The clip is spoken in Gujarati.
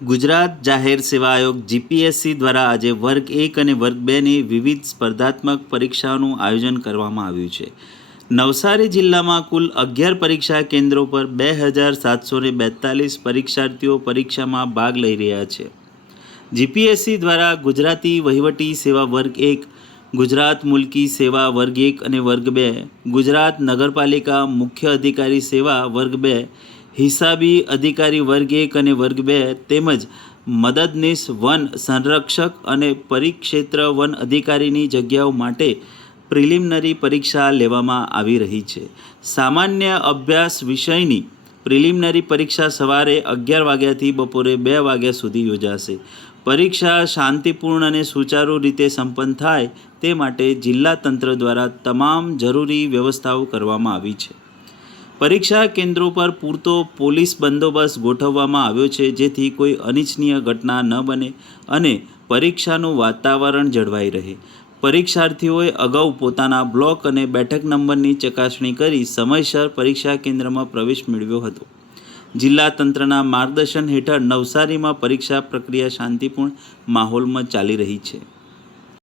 ગુજરાત જાહેર સેવા આયોગ જીપીએસસી દ્વારા આજે વર્ગ 1 અને વર્ગ 2ની વિવિધ સ્પર્ધાત્મક પરીક્ષાઓનું આયોજન કરવામાં આવ્યું છે. નવસારી જિલ્લામાં કુલ 11 પરીક્ષા કેન્દ્રો પર 2742 પરીક્ષાર્થીઓ પરીક્ષામાં ભાગ લઈ રહ્યા છે. જીપીએસસી દ્વારા ગુજરાતી વહીવટી સેવા વર્ગ 1, ગુજરાત મુલ્કી સેવા વર્ગ 1 અને વર્ગ 2, ગુજરાત નગરપાલિકા મુખ્ય અધિકારી સેવા વર્ગ 2, હિસાબી અધિકારી વર્ગ 1 અને વર્ગ 2 તેમજ મદદનીશ વન સંરક્ષક અને પરિક્ષેત્ર વન અધિકારીની જગ્યાઓ માટે પ્રિલિમિનરી પરીક્ષા લેવામાં આવી રહી છે. સામાન્ય અભ્યાસ વિષયની પ્રિલિમિનરી પરીક્ષા સવારે 11 વાગ્યાથી બપોરે 2 વાગ્યા સુધી યોજાશે. પરીક્ષા શાંતિપૂર્ણ અને સુચારુ રીતે સંપન્ન થાય તે માટે જિલ્લા તંત્ર દ્વારા તમામ જરૂરી વ્યવસ્થાઓ કરવામાં આવી છે. પરીક્ષા કેન્દ્રો પર પૂરતો પોલીસ બંદોબસ્ત ગોઠવવામાં આવ્યો છે, જેથી કોઈ અનિચ્છનીય ઘટના ન બને અને પરીક્ષાનું વાતાવરણ જળવાઈ રહે. પરીક્ષાર્થીઓએ અગાઉ પોતાના બ્લોક અને બેઠક નંબરની ચકાસણી કરી સમયસર પરીક્ષા કેન્દ્રમાં પ્રવેશ મેળવ્યો હતો. જિલ્લા તંત્રના માર્ગદર્શન હેઠળ નવસારીમાં પરીક્ષા પ્રક્રિયા શાંતિપૂર્ણ માહોલમાં ચાલી રહી છે.